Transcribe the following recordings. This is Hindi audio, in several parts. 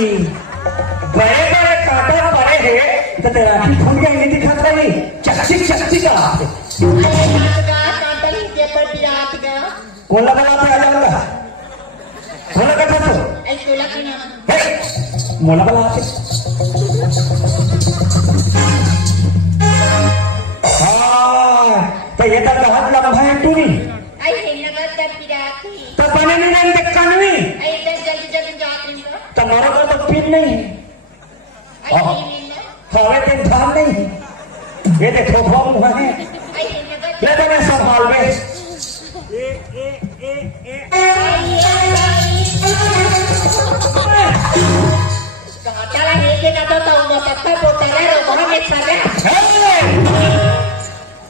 बड़े बड़े कांटा पड़े हैं तो तेरा की फूल गई नहीं दिखा रही चक्सी चक्सी का कोला बना पे आ जाऊंगा कोला का तो मोला बना पे हाँ तो ये तो बहुत लंबा है तू नहीं तो बने नहीं देखा नहीं तुम्हारा तो पीन नहीं हवे दिन धाम नहीं ये देखो भोग हुआ है ले बने संभाल में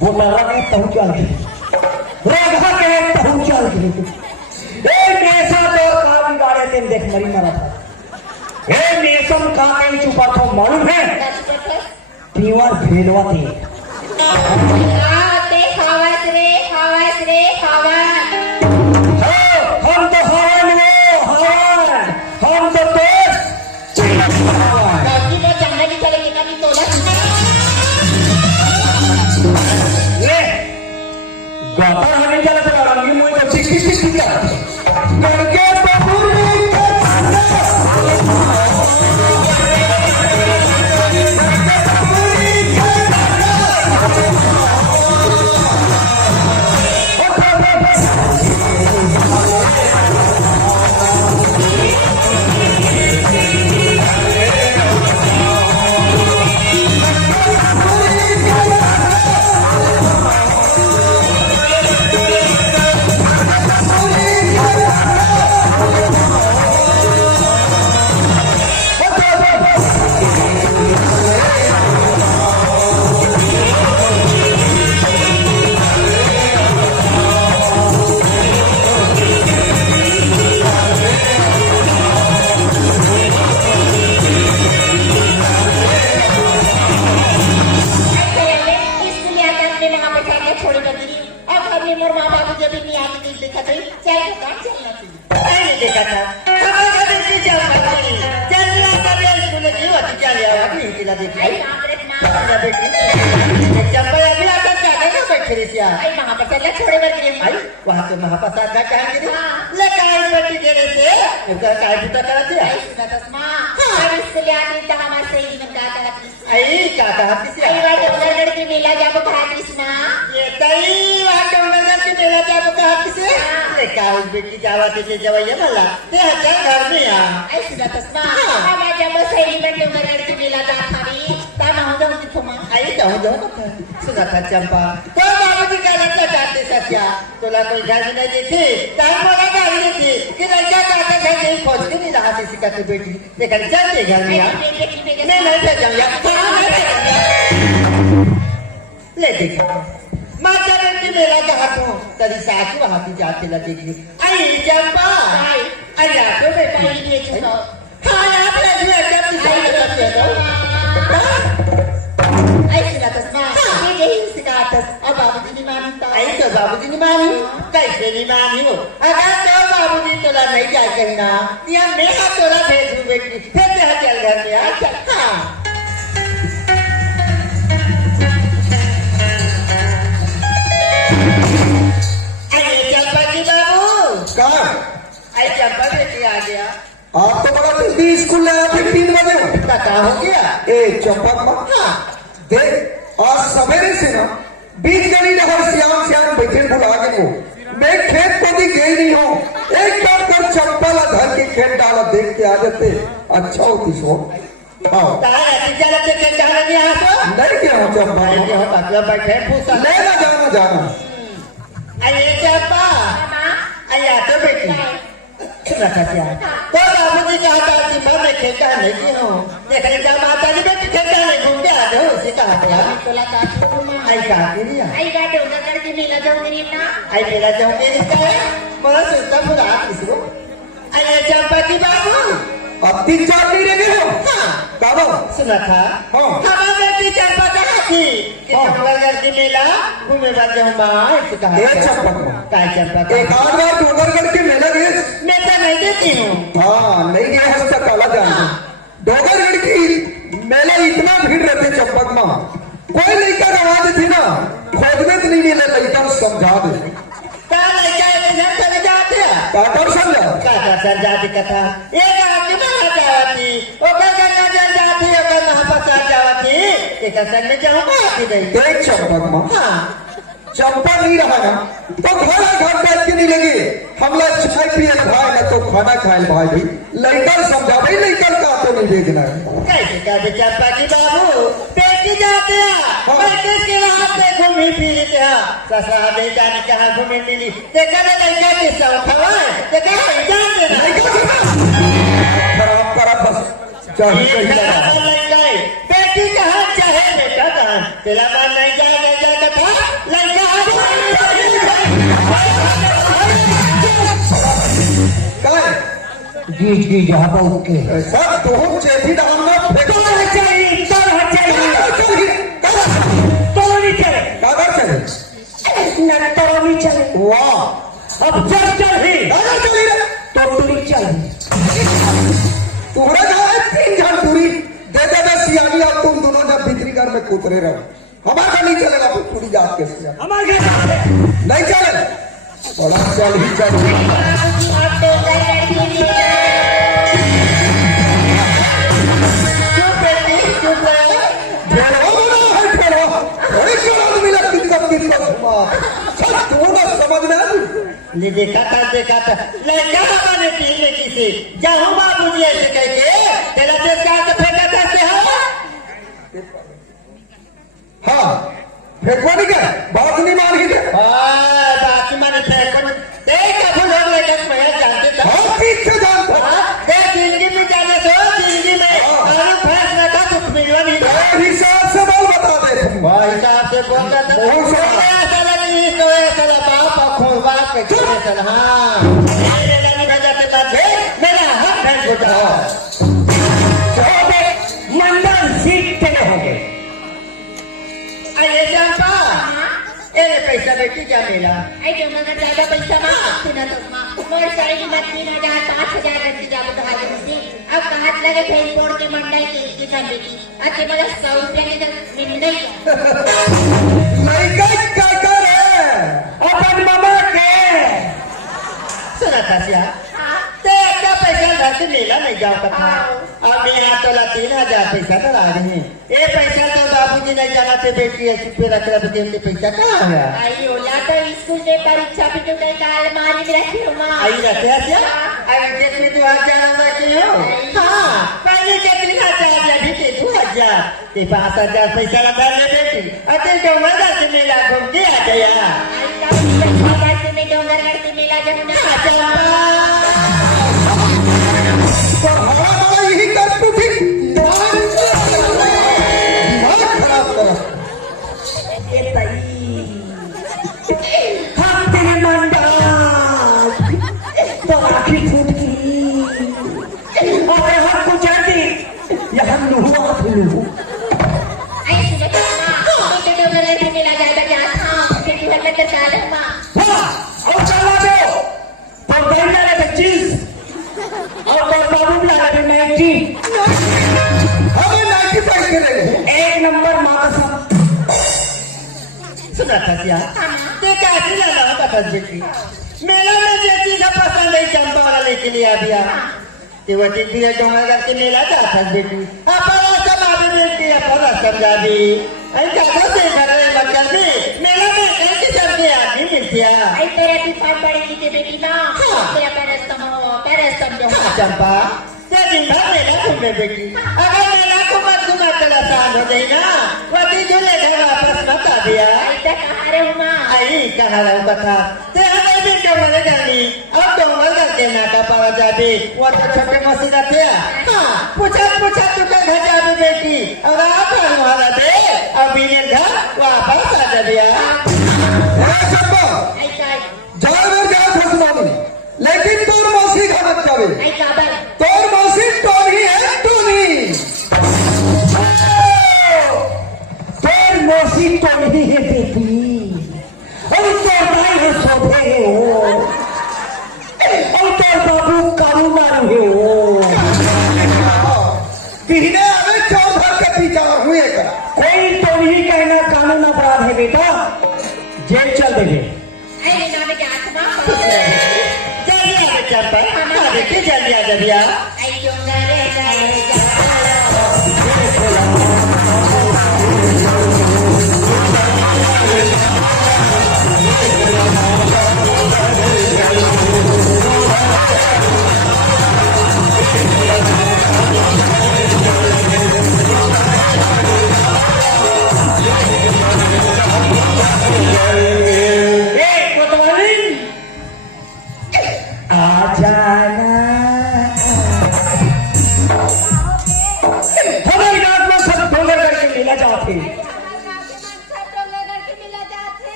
बोला नहीं पहुंच गए रेखा के पहुंच गए ऐसा तो काम गाड़े तेन देख मरी मरा था ए नेसम का नहीं छुपा तो मालूम है तीवर भेलवा थी हम तो हवन हम तो गौतर हमें चला चला रंगी मुझे तो चिक्की चिक्की करके देखा था छोड़े वहां तो महाप्रसाद का क्या मेला जाबो बेटी जावा जवैया मला ते घर में ऐसी सही में मेला सुना था चंपा तो बाबूजी का लड़का चाहते सत्या तोला कोई घर में नहीं देखी बोला गाड़ी देखी कि लड़का काका घर नहीं पहुंच के नहीं रहा सिखाते बेटी लेकिन चलते घर में मैं नहीं भेजाऊंगा ले देखा माता बेटी मेला का हाथों तरी साथी वहां की जाते लगेगी आई चंपा आई आके बेटा ये चलो हाँ आप ले जब सही करते हो बाबूजी ने मानी तो बाबूजी ने मानी कैसे नहीं मानी हो अगर तो बाबूजी तोला नहीं जाए कहना या मैं तोला भेजू बेटी फिर चल घर में चल हाँ चंपा की बाबू कहाँ आई चंपा बेटी आ गया आप तो बड़ा जल्दी स्कूल आया फिर 3 बजे क्या हो गया ए चंपा हाँ देख आज सवेरे से ना बीच गली नहर श्याम बैठे बुला के को मैं खेत को भी गई नहीं हूँ एक बार कर चंपा ला धर के खेत डाला देख के आ जाते अच्छा होती सो नहीं क्या हो चंपा बैठे लेना जाना चंपा तो बेटी सुना था क्या तो बाबूजी कहा था कि मैं खेता नहीं की हूँ देखने का माता जी बेटी खेता नहीं घूम के आ जाओ उसी कहा था आई कहा आई मेला जाऊंगी ना आई मेला जाऊंगी मैं सोचता बुरा किसी आई चंपा की बाबू अब 3-4 महीने गए हो कब सुना था हमारी बेटी चंपा कहा थी कि डोंगरगढ़ की मेला घूमे बन जाऊँ माँ चंपा एक आध बार डोंगरगढ़ के मेला गए मैं तो नहीं देती हूँ हाँ नहीं गया है उसका काला जान नहीं मिले लड़का समझा दे का लड़का इधर चले जाते हैं का कर समझा का सर जाती कथा एक आदमी बाहर जावती ओकर गंगा जल जाती ओकर महापसार जावती एक संग में जाऊं आती नहीं एक चंपक मां हां चंपा नहीं रहा ना तो घर बैठ के नहीं लगे हमला चाय पिए भाई ना तो खाना खाए भाई भी लड़का समझा भाई लड़का का तो नहीं देखना है कैसे क्या चंपा की बाबू पेटी जाते हैं मैं किसके रात में घूमी फिरते हैं ससुराल नहीं जाने कहाँ घूमी मिली देखा ना लड़का किस्सा उठावा है देखा नहीं जानते ना खराब करा बस चाहिए लड़का बेटी कहाँ चाहे बेटा कहाँ तेरा मन नहीं जाएगा जाएगा था लड़का जी जी जहाँ पर उनके सब दो चेती डाल में फेंको चाहिए कागज चले नटोरी चले वाह अब चल चल ही कागज चली रे तो टूरी चल तुम्हारा कहा है 3 जन दूरी दे देना सियानी अब तुम दोनों जब भीतरी घर में कूतरे रहो हमारा नहीं चलेगा तो पूरी जात के हमारे नहीं चले बड़ा चल ही चल देखा था लड़का बाबा ने टीम में किसी जाहू बाबू जी ऐसे कह के तेरा देश का तो फेंका करते हो हाँ फेंकवा नहीं क्या बात नहीं मानी थे बाकी मैंने फेंको देखा फुल हो गए जब मैं जानते था हाँ पीछे जानता देख जिंदगी में जाने से जिंदगी में आलू फैसला का दुख मिलवा नहीं हिसाब से बोल बता दे हिसाब से बोलता था ऐसा लगी तो ऐसा बाप खोलवा के चल हाँ मेरा हक फैस होता मंडल सीखते रहोगे अरे चंपा ए पैसा बेटी क्या मिला आई डोंट नो ज्यादा पैसा मां सुना तो मां मोर सारे की मत 3000 5000 रख जाबो तो हाल में अब कहां लगे फेल तोड़ के मंडल के सन बेटी अच्छे मला 100 रुपया के मिल नहीं लड़का क्या करे अपन मामा के सुना था सिया ते क्या पैसा घर से मिला नहीं जाओ कथा अब मैं यहाँ तो 3000 पैसा तो ला रही है ये पैसा तो बाबूजी नहीं जाना थे बेटी ऐसी पे रख रहा थे पैसा कहाँ है आई ओला तो स्कूल में परीक्षा भी तो कल अलमारी में रखी हो मां आई रखे हैं क्या आई कितनी 2000 आना की हो हाँ पहले कितनी 1000 अभी ते 2000 ते 5000 पैसा लगा ले बेटी अरे डोंगर से मेला घूम के आ गया आई का से में डोंगर करके मेला जमुना तो हमारा यही कर तू थी दिमाग खराब कर हम तेरे मंडल तो आखिर फूट की और हम को जाती यहाँ लुहुआ फुलू आई सुनो तो मां तो डोंगर करके मेला जाएगा क्या था फिर तू हमें तो चाल मां वाह और चला दो पर बैठा रहे चीज और बाबू भी लगा रहे नाइटी हमें 95 के रहे एक नंबर माँ का सब सुना था क्या ते कैसे लगा बता बेटी मेला में जो चीज पसंद है चंपा वाला लेके लिया दिया ते वो चीज दिया डोंगा करके मेला जाता बेटी अपना सब आदमी बेटी अपना समझा दी आई क्या देखा रहे बच्चा भी मेला में कैसे सबके आदमी मिलती है आई तेरा तूफान पड़ेगी ते बेटी मां तेरा परस्तम जो चंपा ते दिन भर मेला घूमे बेटी अगर मेला को मत घुमा चला शांत हो गई ना वही झूले घर वापस मत आ दिया आई तो कहां रे मां आई कहा रहा कथा ते हमें भी डोंगर जानी अब डोंगर करके नाका पावा जाबे वो तो छोटे मसीदा थे हाँ पूछा तू कल घर जाबे बेटी और आप हमारा दे अब बिने घर वापस आ जा दिया आई काय जानवर जा फसना नहीं लेकिन तोर मौसी का मत जावे आई काबर तोर मौसी टोनी है टोनी तोर मौसी तो नहीं है बेटी और तोर भाई है सोते हो और तोर बाबू काबू मारू है हो पीने आवे चौधर के पीछा हुए करा कोई तो नहीं कहना कानून अपराध है बेटा चंपा देखिए जल्दी आ जा भैया आई चुंगा रे जा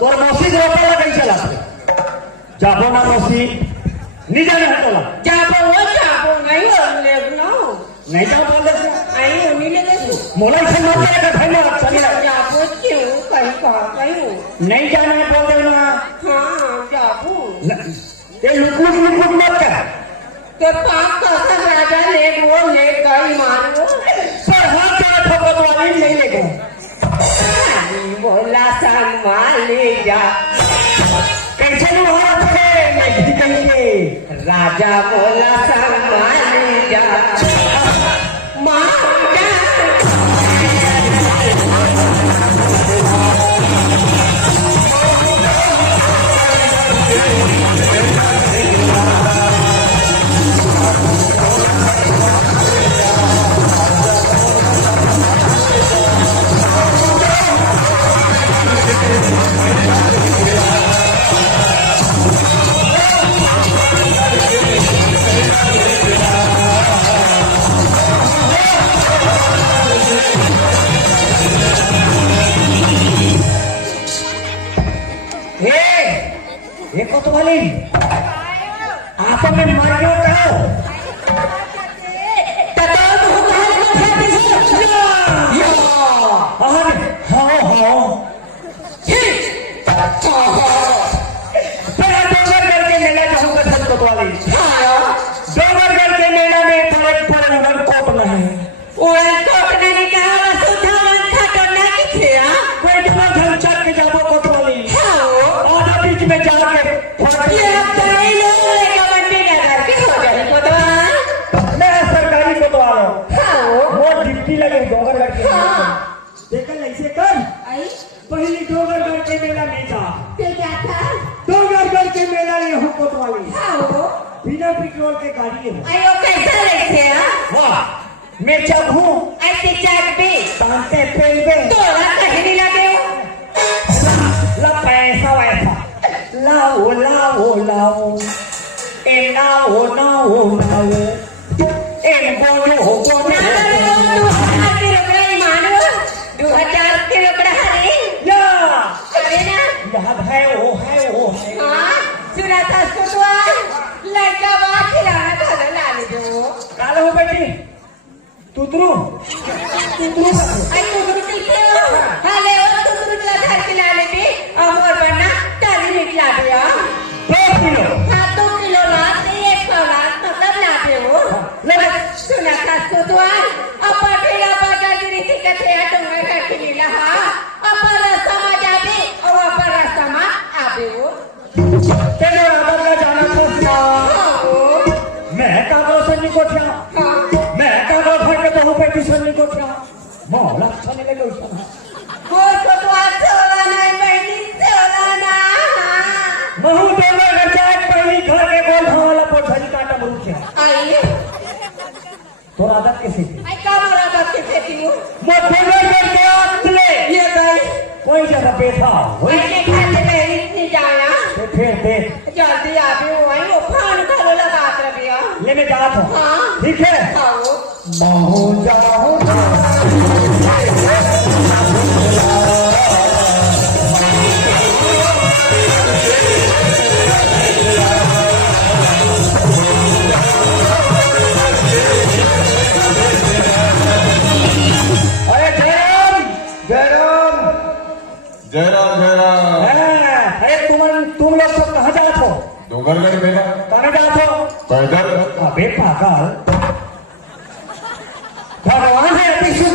তোর মসজিদ রোপালা कैसे লাগবে যাবো না মসজিদ নিজে না তোলা যাবো নাই বললে না नहीं जा बोल दे आई उन्हीं लगे मोलाई से मत करे भाई ना चली जाबो क्यों कहीं कहीं नहीं जाना है बोल देना हाँ जाबो ये लुक मत कर तो पाप का राजा ले वो ले कहीं मारो पर हाथ तेरा ठोकर वाली नहीं लेगा बोला संभाले जा कैसे नहीं हो रहा थे मैं कहीं राजा बोला संभाले जा माँ ये कोतवाली आप में मर गयो कहो डोंगरगढ़ के मेला में कोट नहीं के जाबो कोतवाली और बीच में जाके मैं सरकारी कोतवाल वो डिप्टी लगे डोंगरगढ़ के देखा ऐसे कर पहले डोंगरगढ़ के मेला में जा डोंगरगढ़ के मेला ये हो कोतवाली बिना पेट्रोल के गाड़ी है वाह मैं चाहूँ तांते पेलबे ला पैसा वैसा लाओ लाओ लाओ ए लाओ लाओ लाओ ए बोलो बोलो या यहाँ है वो काले हो बेटी तुतरू तेरे राधा का जाना था मैं कागो सन्नी को था मैं कागो भाई के तो पे भी सन्नी को था मौला सन्नी ले लो महू देवा घर जाए पहली घर के गोल वाला पोछली काटा मरू क्या तो आदत कैसे मैं देवा घर के आतले ये गई कोई जगह बैठा होई फिर देख जल्दी आवे वही वो फान करो लगा कर भैया ले मैं जाता हूँ हाँ ठीक है आओ महू जाओ तुम लोग सब कहाँ जाते हो डोंगरगढ़ मेला कहाँ जाते हो पैदल अबे पागल भगवान है अति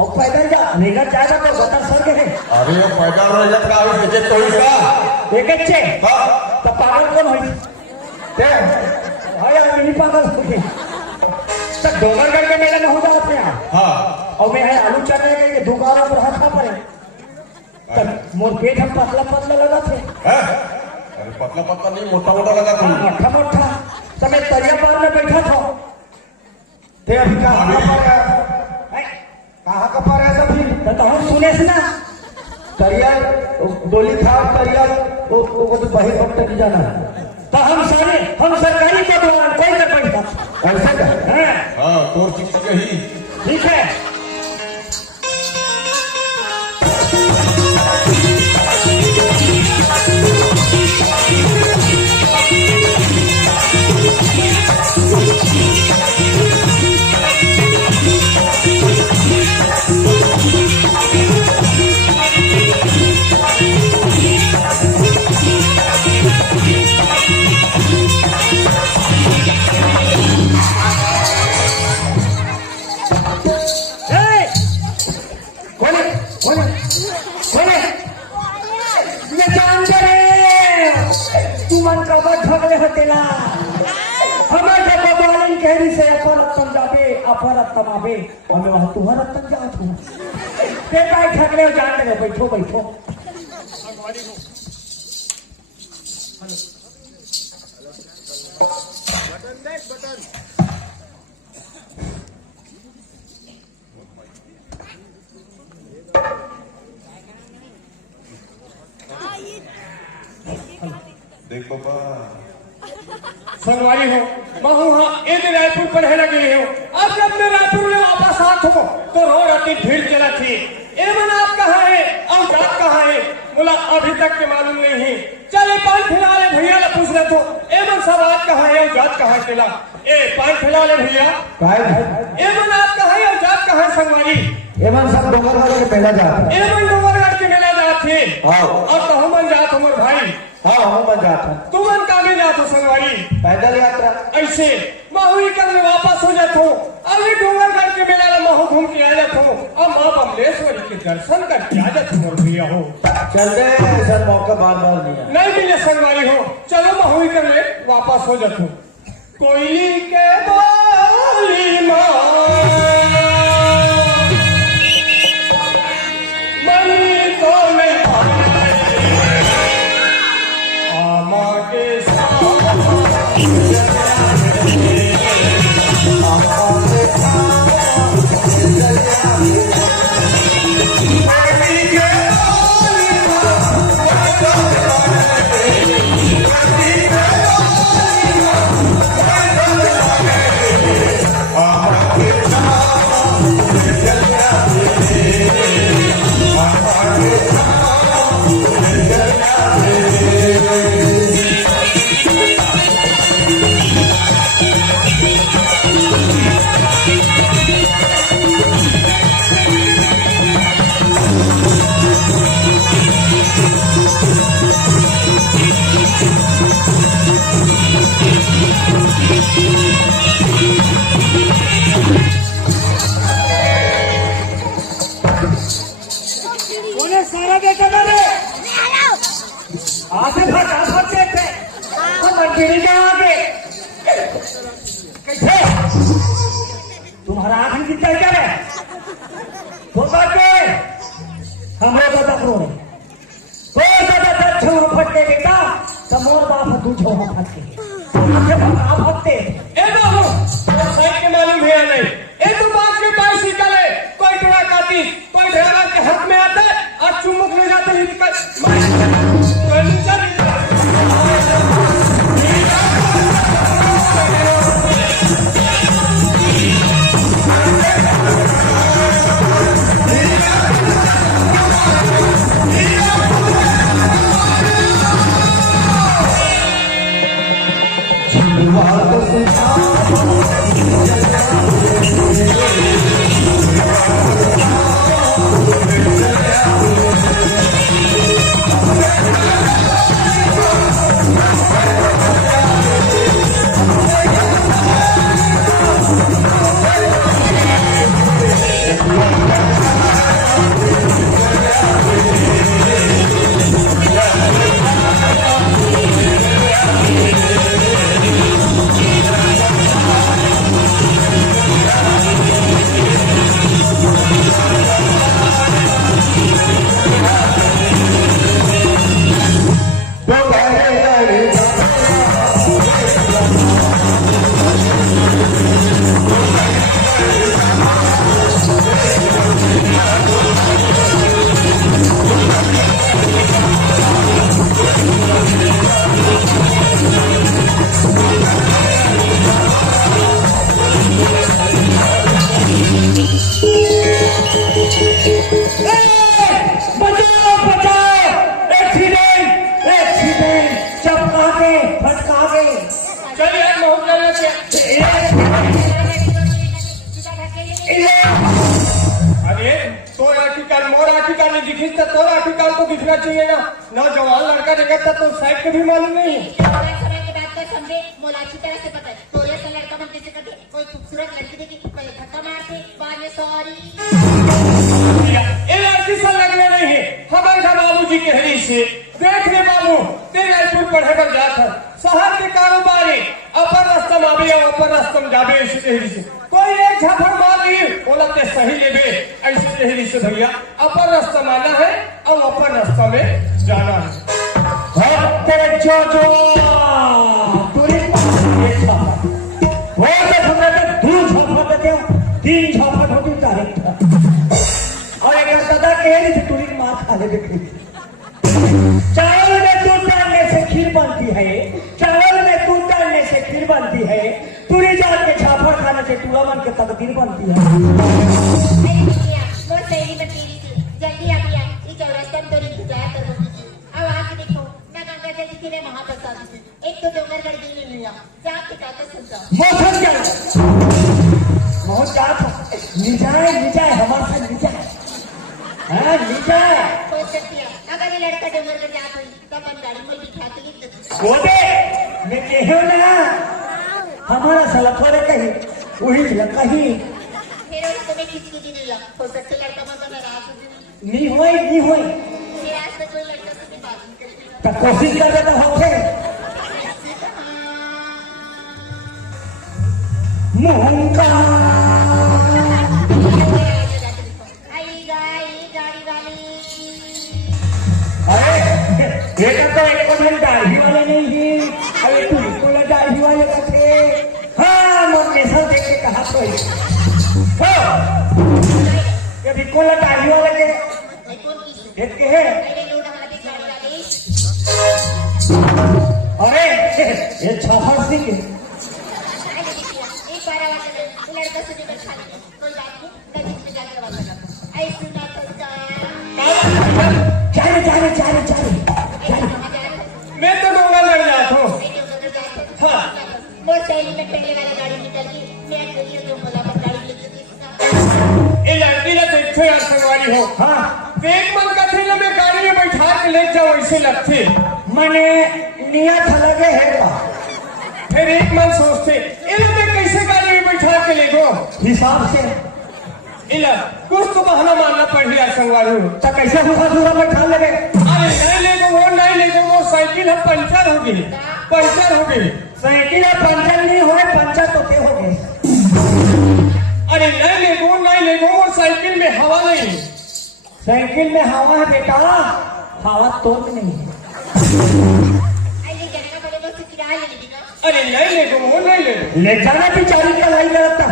और पैदल जा रेगा जाएगा तो गटर सर के है अरे वो पैदल रह जाता है अभी तो इसका एक अच्छे हाँ तो पागल कौन होई ते भाई यार नहीं पागल होगी तो डोंगरगढ़ के मेले में हो जाते हैं हाँ और मैं है आलू चने के दुकानों पर हाथ पड़े तब मोर पेट हम पतला पतला लगा थे हैं? अरे पतला पतला नहीं मोटा मोटा लगा तुम मोटा मोटा तो मैं तरिया पार में बैठा था ते अभी कहाँ का पर है कहाँ का पर है सभी तो हम सुने से ना तरिया डोली खा तरिया वो तो बही वक्त की जाना है तो हम सरकारी को दुकान कोई कर बैठा ऐसा का हैं? हाँ तोर चिट्ठी ही ठीक है तमाबे और मैं वहां तुम्हारा तक जात हूँ ते काय ठगले जान ले बैठो बैठो देख बाबा संगवारी हो मैं हूँ हाँ एक रायपुर पढ़े लगे हो अब जब मैं रायपुर में वापस आत हो तो रो रही भीड़ चला थी एमन आप कहाँ है और जात कहाँ है बोला अभी तक के मालूम नहीं है चले पान खिला ले भैया ला पूछ रहे तो एमन सब आज कहाँ है और जात कहाँ है चला ए पान खिला ले भैया एमन आप कहाँ है और जात कहाँ है संगवारी एवं सब डोंगरगढ़ के पहला जाता है एमन डोंगरगढ़ के मेला जात थे हाँ और कहूँ मन जात उमर भाई हाँ हम बन जाता है तुम मन का भी जात हो संगवारी पैदल यात्रा ऐसे महू कल में वापस हो जाता हूँ अभी डोंगरगढ़ के मेला में महू घूम के आ जाता हूँ और माँ बमलेश्वरी के दर्शन करके आ जाता हूँ भैया हो चल दे सर मौका बार बार नहीं है नहीं मिले संगवारी हो चलो महू कर ले वापस हो जाता हूँ कोयली के बोली माँ मनी को नहीं आमा के साथ सारा देखा मैंने आधे भाग देखते हम मंदिर के आगे कैसे तुम्हारा आंख की क्या है तो के हमरे दादा करो कोई दादा दक्षिण फटके बेटा तो मोर बाप तुझो हो फटके आगे भाग फटते ए बाबू साइड के मालूम है नहीं ए तो बात के बाइसिकल है कोई टोरा काटी कोई ड्राइवर के हाथ में आता है और चुमुक ले जाते हैं निकल Yeah. दिखी तो तोरा अफ्रीकान को दिखना चाहिए ना। नौजवान लड़का देखा तो साइड के भी मालूम नहीं है। समय की बात कर समझे, मोला अच्छी तरह से पता है। तो ऐसा लड़का मन कैसे करते, कोई खूबसूरत लड़की देखी पहले धक्का मारते, बाद में सॉरी। ये लड़की से लगने नहीं है। हमारे बाबूजी के हरी से देख ले बाबू, तेरे रायपुर पढ़े पर जाता शहर के कारोबारी अपर रास्तम आवे और अपर रास्तम जावे ऐसे तेहरी से कोई एक झापड़ मार दिए बोलते सही लेबे ऐसे तेहरी से भैया अपर रास्ता आना है और अपर रास्ता में जाना है। तेरे जो तुरी वो तो सुना तो 2 झपट देते हो, 3 झपट होती तारीख और एक सदा कह तुरी मार खा ले देखी। चावल में दूध डालने से खीर बनती है, चावल में दूध डालने से खीर बनती है, तुरी जाल के छापड़ खाने से टूड़ा मन के तकदीर बनती है। अरे बिटिया, मोर सहेली में तेरी थी, जल्दी आ गया, ये चौरस्ता में तोरी इंतजार कर रही थी। अब आके देखो, मैं गंगा जल्दी के लिए महाप्रसाद थी, एक तो डोंगरगढ़ गई नहीं लिया, जाके जाकर समझा। मौसम क्या बहुत जात निजाए हमारे साथ निजाए कोई सत्या, अगर ये लड़का डोंगरगढ़ जात हुई, तो अपन गाड़ी में बिठाते ही बोले मैं कहो ना हमारा सलफर कहीं वही कहीं फिर उसको मैं किसकी दी दिया, हो सकता लड़का मन तो नाराज हो जाए। नहीं हुई फिर आज तक कोई लड़का से बात नहीं करती। तो कोशिश कर रहे तो होते मुंह अरे बेटा तो एक को दाढ़ी वाले नहीं है, अरे तू को दाढ़ी वाले का थे। हाँ मैं सब देख के कहा तो ये भी को दाढ़ी वाले के देख के है। अरे ये छाफड़ सी के एक बार लड़का से बैठा लिया, कोई बात नहीं, नजीक में जाकर बात करना। ऐसी ना चारे मैं तो डोंगर लड़ जाता हूँ। हाँ मोर सहेली में पहले वाला गाड़ी निकल गई, मैं गई तो बोला पर गाड़ी लेके गई। ये लड़की ना देखो यार संगवारी हो। हाँ देख मन का थे ना मैं गाड़ी में बैठा के ले जाओ ऐसे लगते मैंने नियत लगे है का फिर एक मन सोचते इन्हें मैं कैसे गाड़ी में बैठा के ले गो हिसाब से इला कुछ तो बहाना मारना पड़ गया संगवारी हो। तो कैसे हुआ दूरा बैठा लगे। अरे नहीं ले गो वो नहीं ले गो वो साइकिल है पंचर हो गई साइकिल पंचर नहीं हुए पंचर तो क्या हो गए। अरे नहीं ले गो वो साइकिल में हवा नहीं। साइकिल में हवा है बेटा, हवा तो नहीं है। अरे नहीं ले गो वो नहीं ले जाना बिचारी का लाई रहता।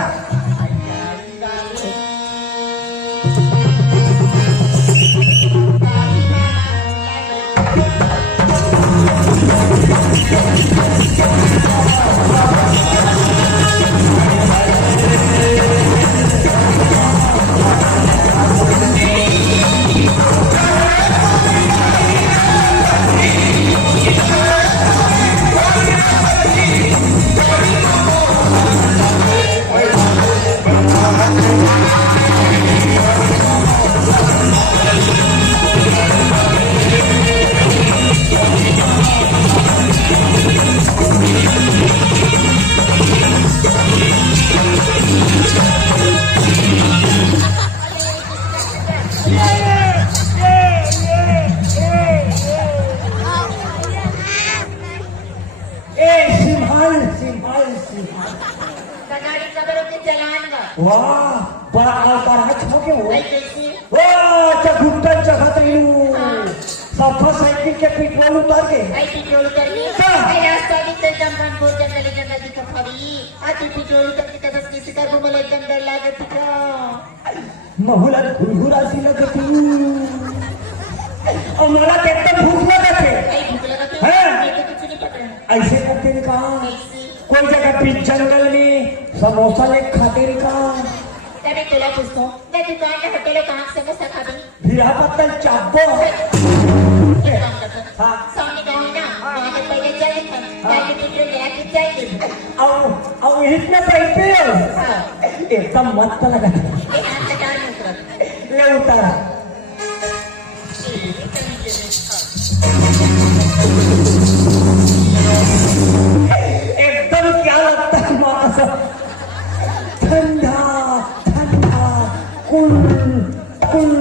वाह बड़ा आकार हो के हो वाह चघुट्टा चघत सफा साइकिल के पेट्रोल उतार के पेट्रोल उतर के रास्ता भी तो एकदम कानपुर जंगल दिखा खड़ी आती पेट्रोल उतर के तब किसी का घुमल एकदम डर लागत का महुला घुरघुरा सी लगती और मला तो एकदम भूख लगते है ऐसे करते का कोई जगह बीच जंगल में समोसा ले खाते का तभी तुला पूछता हूँ मैं दुकान में होटल कहाँ समोसा खा दी भिरा पत्तल चापो हाँ सामने गाँव है ना वहाँ पे पहले जाए ताकि पेट्रोल ले आके जाएंगे और इतने पैसे एकदम मस्त लगा ये हाथ कटार में उतरा ले उतारा एकदम क्या लगता है माँ, ठंडा ठंडा कुल कुल।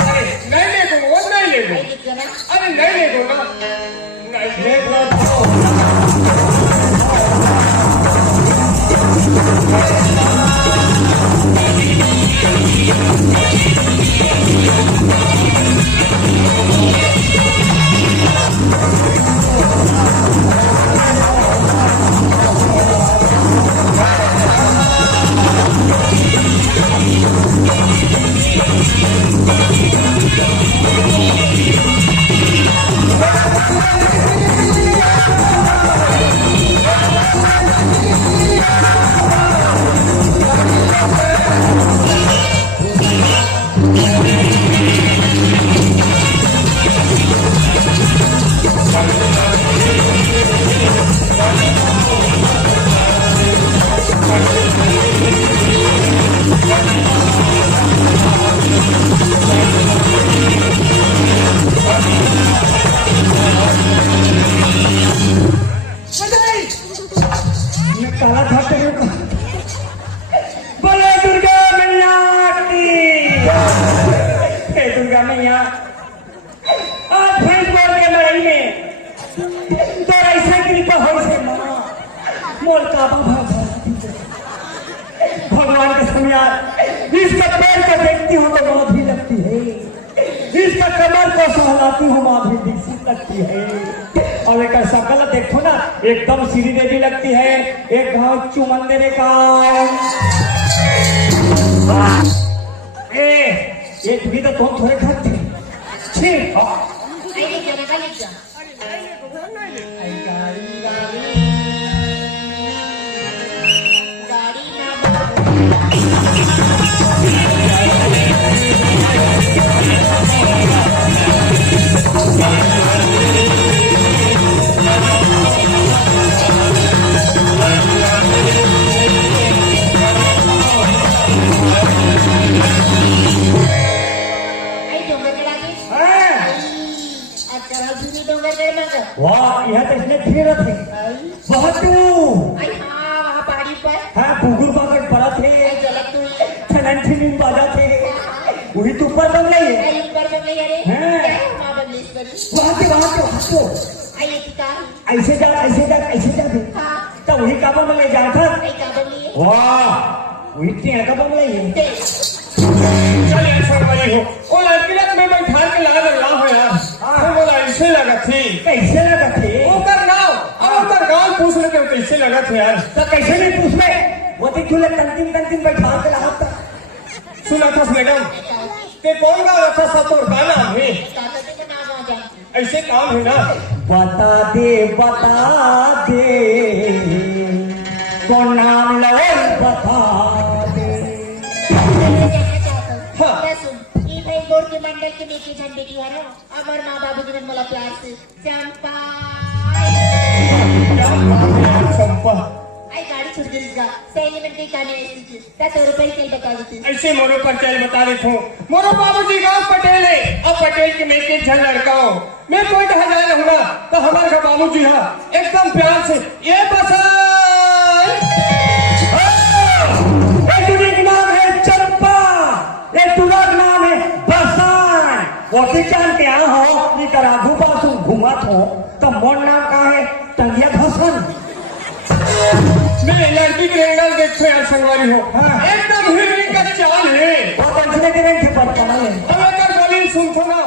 अरे नहीं ले दूंगा, वो नहीं ले दूंगा। देखिए ना अरे नहीं ले दूंगा, नहीं ले दूंगा। ये काला घाटे बोले दुर्गा मैया की। हे दुर्गा मैया, आज भैंस बोल के लड़ाई में तो ऐसा कृपा हो से माँ मोल का भगवान के समय इसका पैर को देखती हूँ तो माँ भी लगती है, इसका कमर को सहलाती हूँ माँ भी विकसित लगती है। और एक सकल देखो ना एकदम श्री देवी लगती है, एक घाव चुमन देने का। ये भी तो तुम थोड़े घर थे छी। आई देखिए ना गाड़ी जा आई गाड़ी गाड़ी गाड़ी ना आई डोंगर के लागे अच्छा हजूरी डोंगर के मगर वाह, यह तो इसमें फिर थे बहुत तू। आई हाँ वहाँ पहाड़ी पर हाँ बुगुर बागड़ पड़ा थे, झलक तू छलन छिलिन बाजा थे, वही तो ऊपर बन गई है। आई ऊपर बंगले अरे हाँ। माँ बंगलेश्वरी वहाँ के आई ये किताब ऐसे जा ऐसे जा ऐसे जा दे हाँ तो वही का बंगले जा था। आई का बंगले वाह, वही तेरा का बंगले है। चल ऐसा बड़ी हो, वो लड़की लग में बैठा के ला रहा हो यार। फिर बोला ऐसे लगा थी, कैसे लगा थे ऊपर गाँव, अब ऊपर गाँव पूछ रहे थे कैसे लगा थे यार। तो कैसे नहीं पूछ में वो तो झूले तंतिम बैठा के रहा था। सुना था मैडम, ते कौन गा रखा था तो का नाम है? कागज का नाम आ जा ऐसे काम है ना। बता दे कौन नाम लो बता दे। हाँ। मैं सुन ये भाई बोर्ड के मंडल के नीचे झंडे की हरो अमर माँ बाबू जी ने बोला प्यार से चंपा क्या काम है यार चंपा? आई गाड़ी छूट गई इसका सही में की कहानी ऐसी थी 10 रुपए की बता देती ऐसे मोरो पर चल बता रही हूँ। मोरो बाबूजी गाँव पटेल है, अब पटेल के मैं के झल लड़का हूँ। मैं कोई कहा जा रहा हूँ ना तो हमारे का बाबूजी हाँ एकदम प्यार से ये बसाई। एक दूसरे का नाम है चंपा, एक दूसरा का नाम है बरसान। वो जान के यहाँ हो निकर आगू पास घुमा हो तो मोर नाम का है टंगिया भसन। मैं लड़की के एंगल देखते यार संगवारी हो। हाँ। एकदम हिरनी का चाल है। वो दूसरे के रंग के पर कमाल है। अब अगर बोली सुन ना